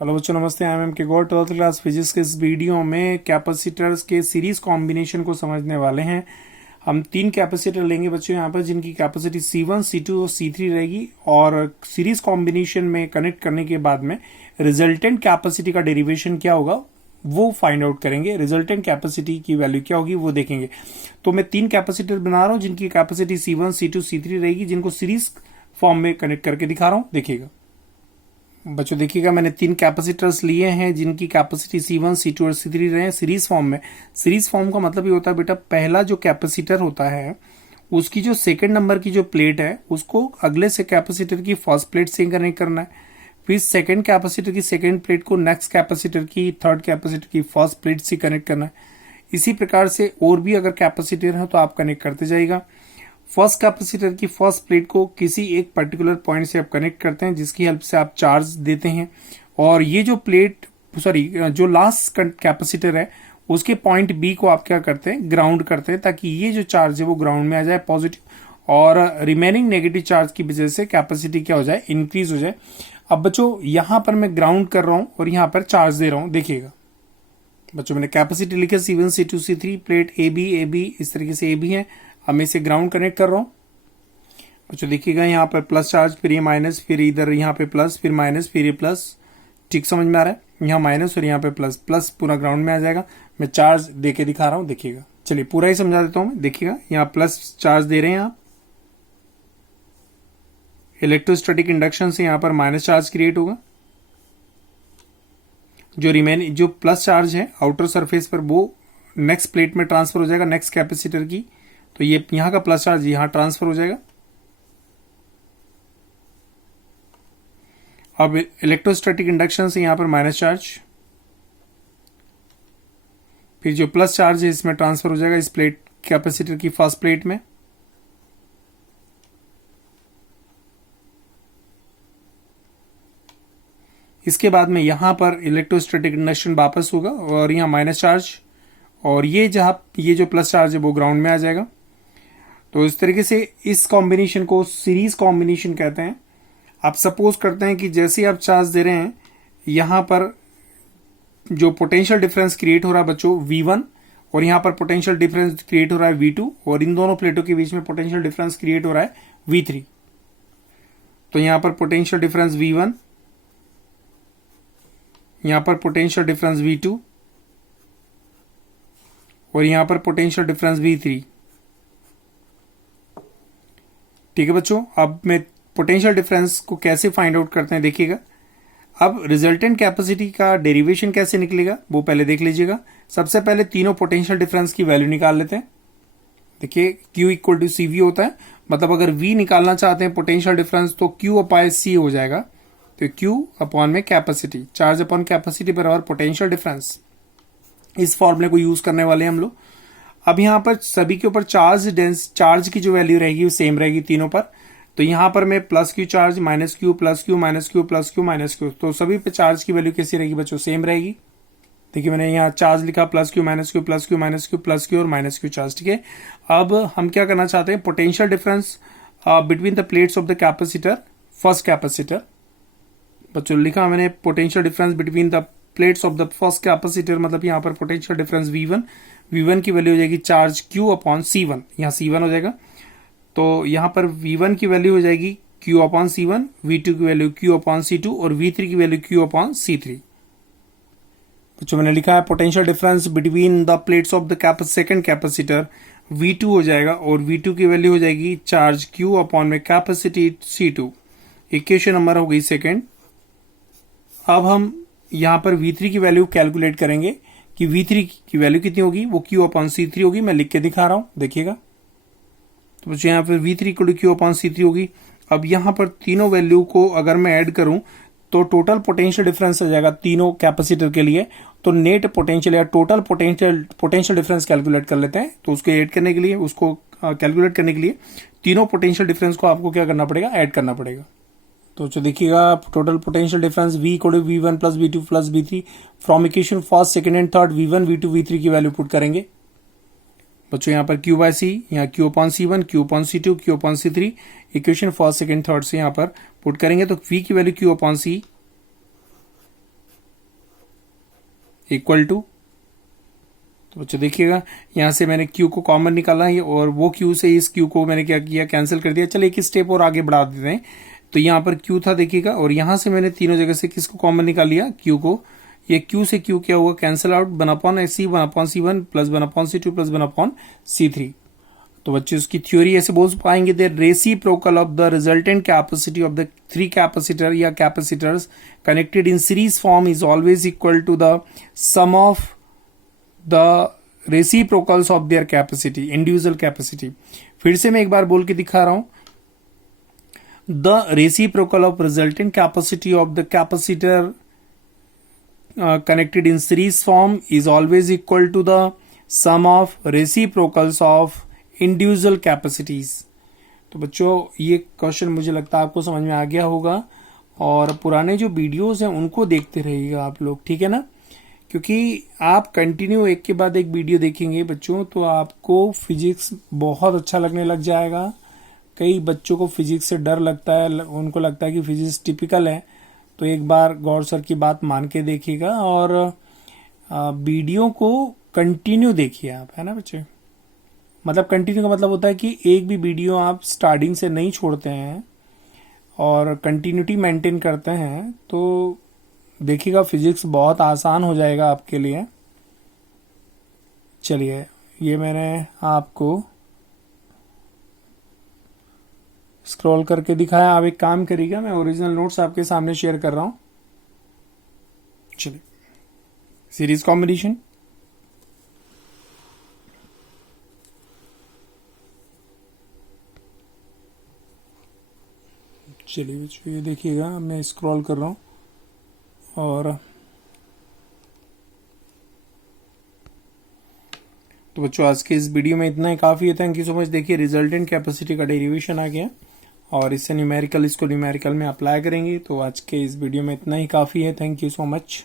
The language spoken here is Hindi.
हेलो बच्चों, नमस्ते। आई एम के गौर 12th क्लास फिजिक्स के इस वीडियो में कैपेसिटर्स के सीरीज कॉम्बिनेशन को समझने वाले हैं। हम 3 कैपेसिटर लेंगे बच्चों यहाँ पर, जिनकी कैपेसिटी C1, C2 और C3 रहेगी। और सीरीज कॉम्बिनेशन में कनेक्ट करने के बाद में रिजल्टेंट कैपेसिटी का डेरिवेशन क्या होगा वो फाइंड आउट करेंगे। रिजल्टेंट कैपेसिटी की वैल्यू क्या होगी वो देखेंगे। तो मैं 3 कैपेसिटर बना रहा हूँ जिनकी कैपेसिटी C1, C2, C3 रहेगी, जिनको सीरीज फॉर्म में कनेक्ट करके दिखा रहा हूँ। देखिएगा बच्चों, देखिएगा मैंने 3 कैपेसिटर्स लिए हैं जिनकी कैपेसिटी C1, C2 और C3 रहे हैं सीरीज फॉर्म में। सीरीज फॉर्म का मतलब ये होता है बेटा, पहला जो कैपेसिटर होता है उसकी जो सेकंड नंबर की जो प्लेट है उसको अगले से कैपेसिटर की फर्स्ट प्लेट से कनेक्ट करना है। फिर सेकंड कैपेसिटर की सेकंड प्लेट को नेक्स्ट कैपेसिटर की थर्ड कैपेसिटर की फर्स्ट प्लेट से कनेक्ट करना है। इसी प्रकार से और भी अगर कैपेसिटर है तो आप कनेक्ट करते जाइएगा। फर्स्ट कैपेसिटर की फर्स्ट प्लेट को किसी एक पर्टिकुलर पॉइंट से आप कनेक्ट करते हैं, जिसकी हेल्प से आप चार्ज देते हैं। और ये जो जो लास्ट कैपेसिटर है उसके पॉइंट बी को आप क्या करते हैं, ग्राउंड करते हैं, ताकि ये जो चार्ज है वो ग्राउंड में आ जाए पॉजिटिव, और रिमेनिंग नेगेटिव चार्ज की वजह से कैपेसिटी क्या हो जाए, इंक्रीज हो जाए। अब बच्चों यहां पर मैं ग्राउंड कर रहा हूं और यहां पर चार्ज दे रहा हूं। देखिएगा बच्चों, मैंने कैपेसिटी लिखा C1, C2, C3, plate A B इस तरीके से ए बी है। अब मैं इसे ग्राउंड कनेक्ट कर रहा हूं बच्चों। देखिएगा यहाँ पर प्लस चार्ज, फिर ये माइनस, फिर इधर यहाँ पे प्लस, फिर माइनस, फिर ये प्लस। ठीक समझ में आ रहा है? यहाँ माइनस और यहाँ पे प्लस, प्लस पूरा ग्राउंड में आ जाएगा। मैं चार्ज दे के दिखा रहा हूँ। देखिएगा, चलिए पूरा ही समझा देता हूँ मैं। देखिएगा यहाँ प्लस चार्ज दे रहे हैं आप, इलेक्ट्रोस्टैटिक इंडक्शन से यहाँ पर माइनस चार्ज क्रिएट होगा। जो प्लस चार्ज है आउटर सरफेस पर वो नेक्स्ट प्लेट में ट्रांसफर हो जाएगा, नेक्स्ट कैपेसिटर की। तो ये यहां का प्लस चार्ज यहां ट्रांसफर हो जाएगा। अब इलेक्ट्रोस्टैटिक इंडक्शन से यहां पर माइनस चार्ज, फिर जो प्लस चार्ज है इसमें ट्रांसफर हो जाएगा इस प्लेट कैपेसिटर की फर्स्ट प्लेट में। इसके बाद में यहां पर इलेक्ट्रोस्टैटिक इंडक्शन वापस होगा और यहां माइनस चार्ज, और ये जो प्लस चार्ज है वो ग्राउंड में आ जाएगा। तो इस तरीके से इस कॉम्बिनेशन को सीरीज कॉम्बिनेशन कहते हैं। आप सपोज करते हैं कि जैसे आप चार्ज दे रहे हैं, यहां पर जो पोटेंशियल डिफरेंस क्रिएट हो रहा है बच्चों V1, और यहां पर पोटेंशियल डिफरेंस क्रिएट हो रहा है V2, और इन दोनों प्लेटों के बीच में पोटेंशियल डिफरेंस क्रिएट हो रहा है V3। तो यहां पर पोटेंशियल डिफरेंस V1, यहां पर पोटेंशियल डिफरेंस V2 और यहां पर पोटेंशियल डिफरेंस V3। ठीक है बच्चों, अब मैं पोटेंशियल डिफरेंस को कैसे फाइंड आउट करते हैं देखिएगा। अब रिजल्टेंट कैपेसिटी का डेरिवेशन कैसे निकलेगा वो पहले देख लीजिएगा। सबसे पहले तीनों पोटेंशियल डिफरेंस की वैल्यू निकाल लेते हैं। देखिए Q इक्वल टू CV होता है, मतलब अगर V निकालना चाहते हैं पोटेंशियल डिफरेंस तो Q अपॉन C हो जाएगा। तो Q अपॉन में कैपेसिटी, चार्ज अपॉन कैपेसिटी बराबर पोटेंशियल डिफरेंस। इस फॉर्मूले को यूज करने वाले हैं हम लोग। अब यहाँ पर सभी के ऊपर चार्ज की जो वैल्यू रहेगी वो सेम रहेगी तीनों पर। तो यहाँ पर मैं plus Q charge, minus Q, plus Q, minus Q, plus Q, minus Q, तो सभी पे चार्ज की वैल्यू कैसी रहेगी बच्चों, सेम रहेगी। देखिए मैंने यहाँ चार्ज लिखा plus Q, minus Q, plus Q, minus Q, plus Q और माइनस क्यू चार्ज। ठीक है, अब हम क्या करना चाहते हैं, potential difference between the plates of the capacitor, first capacitor. बच्चों लिखा मैंने potential difference between the plates of the first capacitor, मतलब यहाँ पर पोटेंशियल डिफरेंस V1 की वैल्यू हो जाएगी चार्ज Q अपॉन C1, यहाँ C1 हो जाएगा। तो यहाँ पर V1 की वैल्यू हो जाएगी Q अपॉन C1, V2 की वैल्यू Q अपॉन C2 और V3 की वैल्यू Q अपॉन C3। तो मैंने लिखा है potential difference between the plates of the second capacitor V2 हो जाएगा, और V2 की वैल्यू हो जाएगी चार्ज Q अपॉन में कैपेसिटी C2। इक्वेशन नंबर हो गई सेकंड। अब हम यहाँ पर V3 की वैल्यू कैलकुलेट करेंगे कि V3 की वैल्यू कितनी होगी, वो Q अपॉन C3 होगी। मैं लिख के दिखा रहा हूं, देखिएगा। तो बच्चों यहाँ पर V3 equal to Q upon C3 होगी। अब यहाँ पर तीनों वैल्यू को अगर मैं ऐड करूं तो टोटल पोटेंशियल डिफरेंस आ जाएगा तीनों कैपेसिटर के लिए। तो नेट पोटेंशियल या टोटल पोटेंशियल डिफरेंस कैलकुलेट कर लेते हैं। तो उसको ऐड करने के लिए, उसको कैलकुलेट करने के लिए तीनों पोटेंशियल डिफरेंस को आपको क्या करना पड़ेगा, ऐड करना पड़ेगा। तो देखिएगा total potential difference V equal to V1 plus V2 plus V3 from equation first, second and third V1, V2, V3 की वैल्यू पुट करेंगे बच्चों। यहाँ पर Q बाय C, यहाँ Q upon C1, Q upon C2, Q upon C3 equation first, second, third से यहाँ पर पुट करेंगे। तो V की value Q upon C equal to, तो बच्चों देखिएगा यहाँ से मैंने Q को कॉमन निकाला है और वो Q से इस Q को मैंने क्या किया, कैंसिल कर दिया। चलो एक स्टेप और आगे बढ़ा देते हैं। तो यहाँ पर Q था देखिएगा, और यहाँ से मैंने तीनों जगह से किसको कॉमन निकाल लिया, Q को। ये Q से Q क्या हुआ, cancel out, 1/C 1/C1 plus 1/C2 plus 1/C3। तो बच्चे उसकी थ्योरी ऐसे बोल पाएंगे, the reciprocal of the resultant capacity of the three capacitor या capacitors connected in series form is always equal to the sum of the reciprocals of their capacity, individual capacity. फिर से मैं एक बार बोल के दिखा रहा हूं, the reciprocal of resultant capacity of the capacitor connected in series form is always equal to the sum of reciprocals of individual capacities। तो बच्चों ये क्वेश्चन मुझे लगता है आपको समझ में आ गया होगा, और पुराने जो वीडियोस हैं उनको देखते रहिएगा आप लोग, ठीक है ना, क्योंकि आप कंटिन्यू एक के बाद एक वीडियो देखेंगे बच्चों तो आपको फिजिक्स बहुत अच्छा लगने लग जाएगा। कई बच्चों को फिजिक्स से डर लगता है, उनको लगता है कि फिजिक्स टिपिकल है, तो एक बार गौर सर की बात मान के देखिएगा और वीडियो को कंटिन्यू देखिए आप, है ना बच्चे। मतलब कंटिन्यू का मतलब होता है कि एक भी वीडियो आप स्टार्टिंग से नहीं छोड़ते हैं और कंटिन्यूटी मेंटेन करते हैं, तो देखिएगा फिजिक्स बहुत आसान हो जाएगा आपके लिए। चलिए ये मैंने आपको स्क्रॉल करके दिखाया। आप एक काम करिएगा, मैं ओरिजिनल नोट्स आपके सामने शेयर कर रहा हूं। चलिए सीरीज कॉम्बिनेशन, चलिए बच्चों ये देखिएगा मैं स्क्रॉल कर रहा हूं, और तो बच्चों आज के इस वीडियो में इतना ही काफी है। Thank you so much. देखिए रिजल्टेंट कैपेसिटी का डेरिवेशन आ गया और इससे न्यूमेरिकल, इसको न्यूमेरिकल में अप्लाई करेंगे। तो आज के इस वीडियो में इतना ही काफ़ी है। Thank you so much.